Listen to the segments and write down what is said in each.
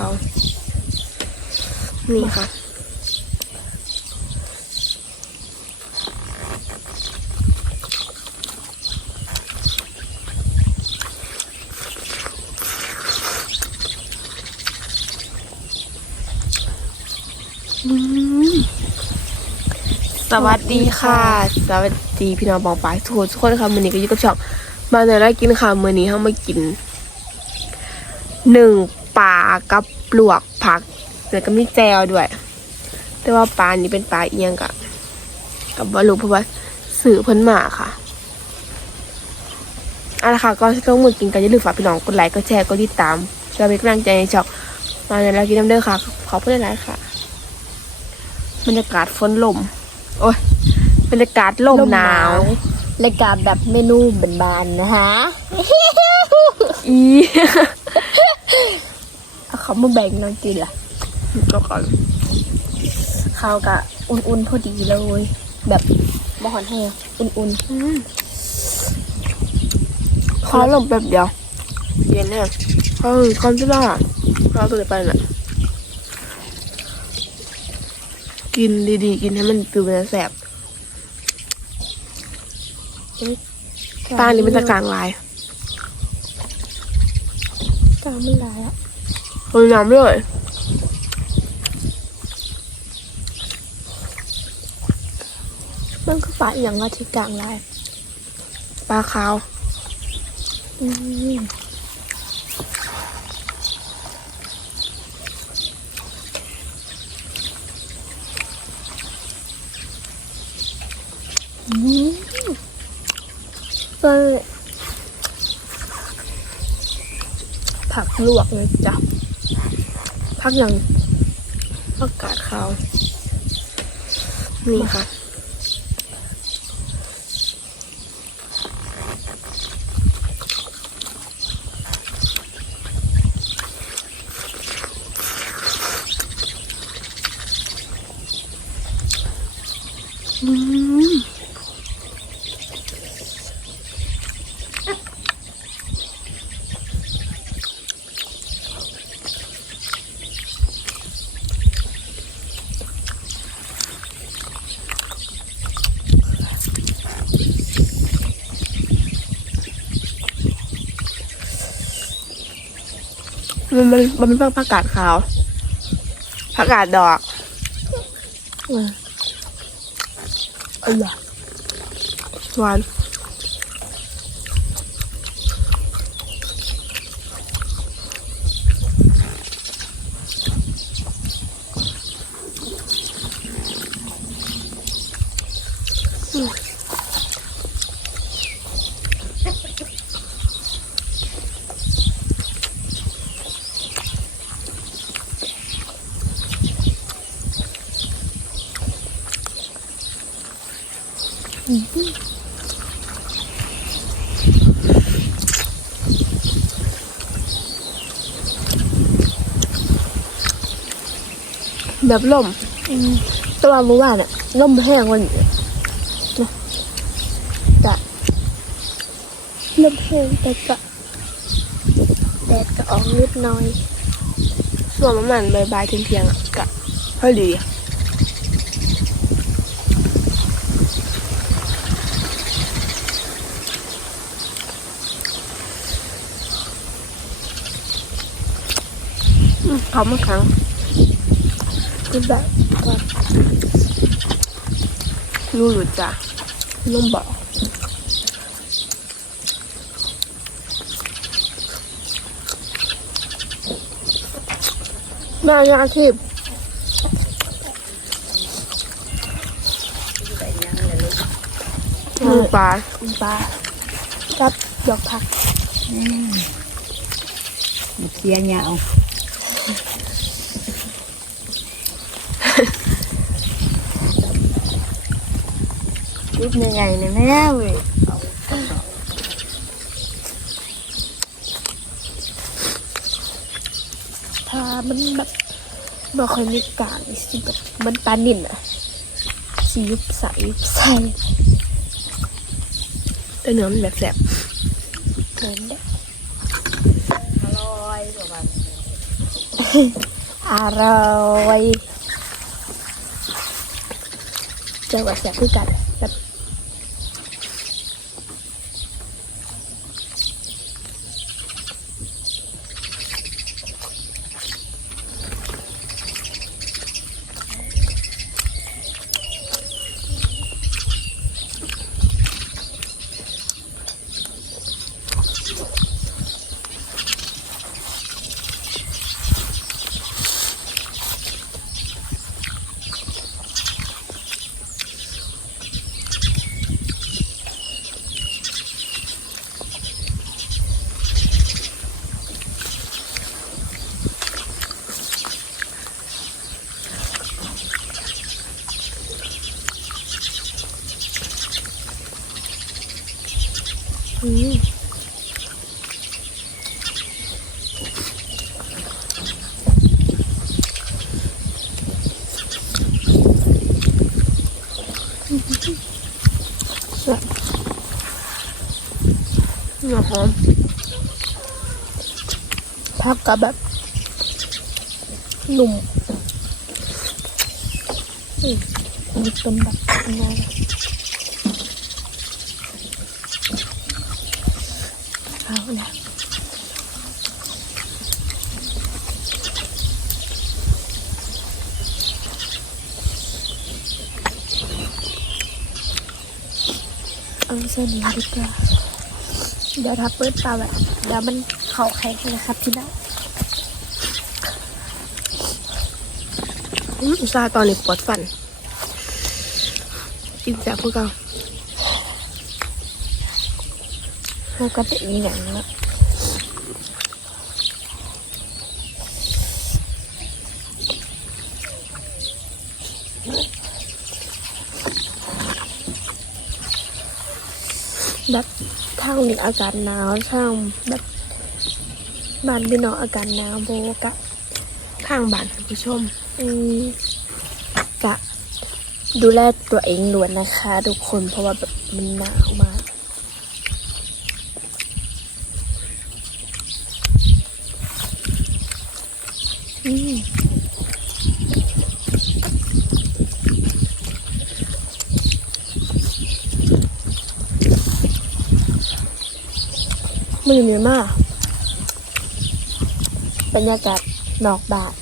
าว นี่ค่ะอืมสวัสดีค่ะ สวัสดีพี่น้องบองปลายทุกคนทุกคนค่ะมื้อนี้ก็อยู่กับช่องมาเนยได้กินค่ะมื้อนี้เฮามากินหนึ่ง ปลากับปลวกผักแล้วก็มีแจวด้วย แต่ว่าปลานี้เป็นปลาเอียงกะกับว่ารู้เพราะว่าสื่อเพิ่นมาค่ะเอาละค่ะก็ต้องมือกินกันอย่าลืมฝากพี่น้องกดไลค์กดแชร์กดติดตามเพื่อเป็นกำลังใจในช่องมาเนยได้กินน้ำเด้อค่ะ ขอบคุณหลายๆค่ะบรรยากาศฝนลม โอ้ยบรรยากาศลมหนาวรายการแบบเมนูบานๆนะฮะอี เอาเขามาแบ่งน้องกินล่ะก็ก่อนข้าวกะอุ่นๆพอดีเลย แบบบ่หอนแห้งอุ่นอืมขอลมแป๊บเดียว เย็นแน่เออคอนซิล่าเราตัวไปน่ะ กินดีๆ กินให้มันฟิวเป็นแสบๆปลานี่เป็นตะกลางลายกลางไม่ลายแล้ว คนน้ำเลยมันก็ปลาอย่างว่าที่กลางลายปลาขาวอืมอืมก็ผักลวกเลยจ้ะ พักอย่างอากาศขาว นี่ค่ะ อืม มันมันมันเป็นผักกาดขาวผักกาดดอกเอออร่อยหวาน แบบล่มแตัวเมื่อวานอะล่มแห้งวันนี้นะจะล่มแห้งแต่ก็แดดก็ออกนิดหน้อยส่วนประมาณบ่ายๆเที่ยงๆอะกะพอดีอืม เขามาครั้งคือแบบก็รู้หรือจ้ะล่มบอกแม่ยาชีพมือปลาคุณป้ากับดอกผักมาเคลียร์เหงา รูปใหญ่ๆเลยแม่เว้ยถ้ามันแบบบ่ค่อยมีกลางสิแบบมันปลานิ่นอะสียุบใสยุบใสแต่เนื้อมันแบบแสบเกินเด้ออร่อยกว่า อร่อยเจ เนื้อหอมพักกับแบบหนุ่มนี่เป็นแบบยังไงเอาเนี่ยเอาเส้นนี้ดีกว่า เดี๋ยวถ้าเปิดตาแบบเดี๋ยวมันเข่าแข็งนะครับพี่น้องอืมซาตอนนี้ปวดฟัน กินแสบพวกเราปกติมีอย่างนี้แบบ ทางนี้อากาศหนาวช่างแบบบ้านพี่น้องอากาศหนาวโบกะข้างบ้านคุณผู้ชม อืมกะดูแลตัวเองล้วนนะคะ ทุกคนเพราะว่าแบบมันหนาวมาก อืม มือเนื้อมากบรรยากาศนอกบาน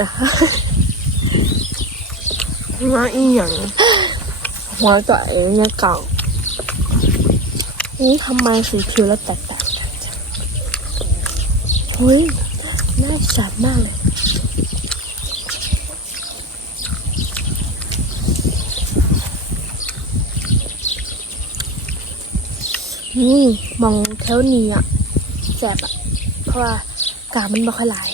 นะคะมาอีหยังหัวตัวเองเนี่ยเก่านี่ทำไมสีผิวเราแตกต่างกันเฮ้ยน่าชัดมากเลย นี่มองแถวนี้อะแสบอะ เพราะว่ากามันบ่ค่อยหลาย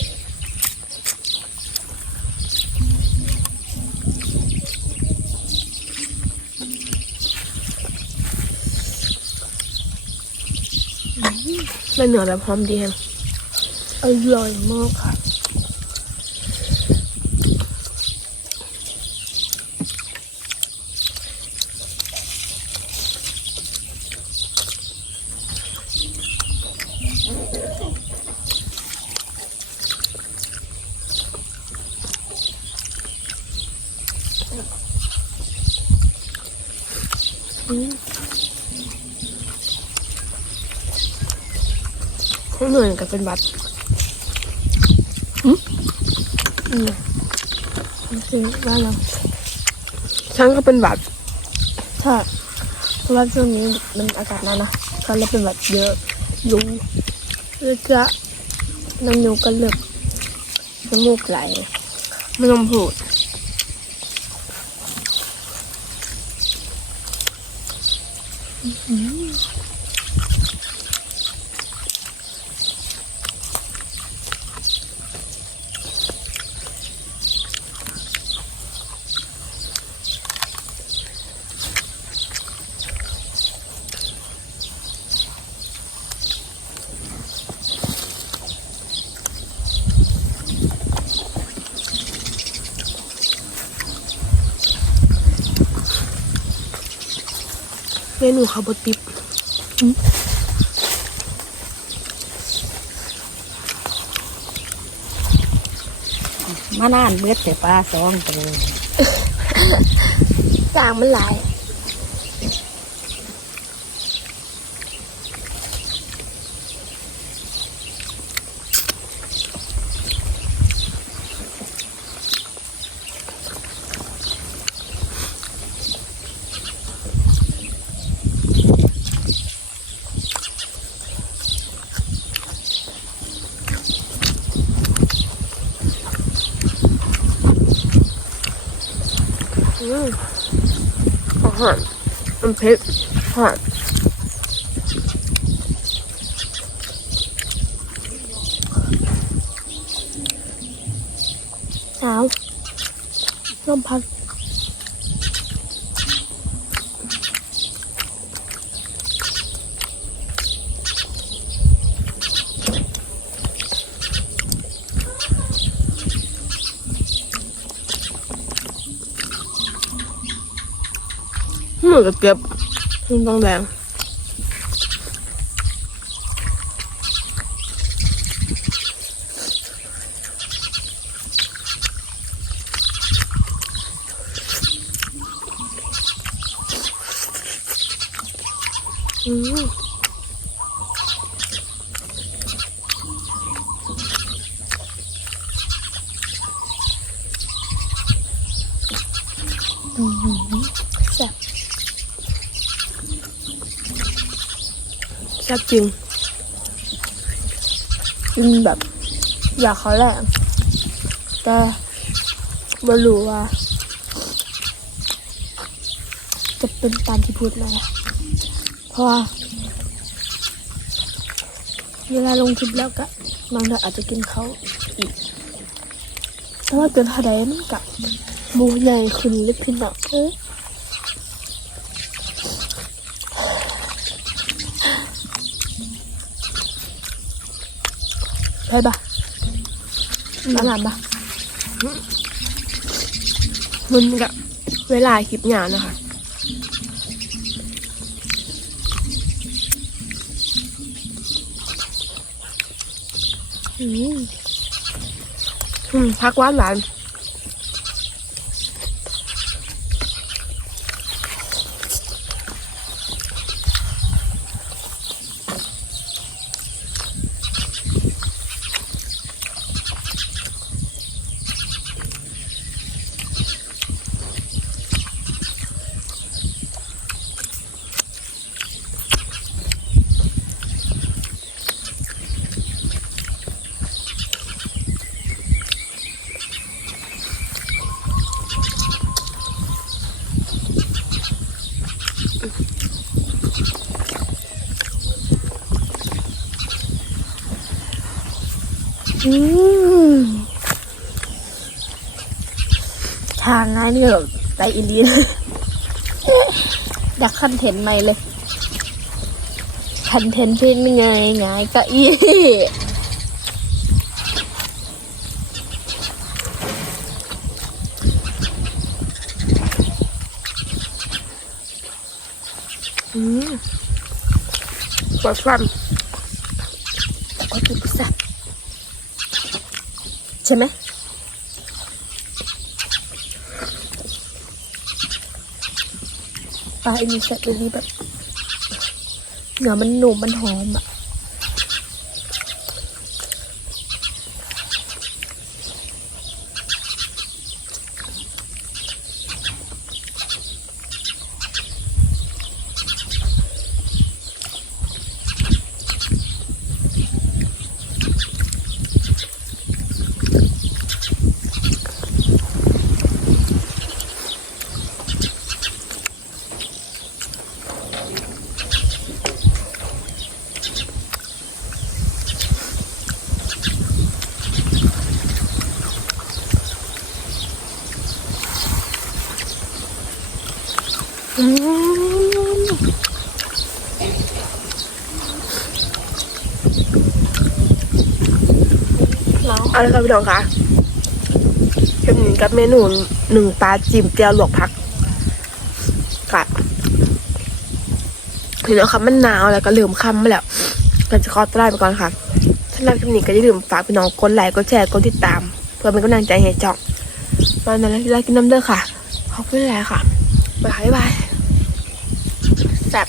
มันเหนือแบบหอมดีแฮงอร่อยมากค่ะ ข้างเหนือนี่ก็เป็นบัดอืมจริงว่าเราฉันก็เป็นบัดใช่เพราะว่าช่วงนี้มันอากาศหนาวนะก็เลยเป็นแบบเยอะยุงแล้วจะน้ำยูก็เลือกน้ำมูกไหลไม่ต้องพูด นูข้บติบมานานเบื่อแต่ปลาสองตัวจางมันหลาย อืมอาหารมันเผ็ดอาหารหนาวลมพัด อกับเก็บมันต้องแดงอืม แซ่บจริงกินแบบ อยากเขาแหละแต่ไม่รู้ว่า จะเป็นตามที่พูดไหมเพราะว่าเวลาลงคลิปแล้วก็บางทีอาจจะกินเขาอีกแต่ว่าเกินทาใดมันกับบูใหญ่ขึ้นเล็กขึ้นหนักเอ้ย ไปปะร้านหลานปะมันกับเวลาคลิปงานนะคะอืมอืมพักหวานหวาน ทางง่ายนี่แบบไปอินเดียอยากคอนเทนต์ใหม่เลยคอนเทนต์เพลงไงไงก็อีอืมปวดฟันโอ้ยปุ๊บซับใช่ไหม ปลาอินเดียเสร็จเลยนี่แบบเนื้อมันหนุ่มมันหอมอะ เอาละครับพี่น้องคะคลิปนี้กับเมนูหนึ่งปลาจิ้มเจียวหลวกผักกะพี่น้องคะมันหนาวแล้วก็ลืมคำมาแล้วก็จะขอตัวลาไปก่อนค่ะสำหรับคลิปนี้ก็อย่าลืมฝากพี่น้องกดไลค์กดแชร์กดติดตาม เพื่อเป็นกำลังใจให้จ่องมาในเวลากินน้ำเด้อค่ะขอบคุณหลายค่ะบ๊ายบายแซ่บ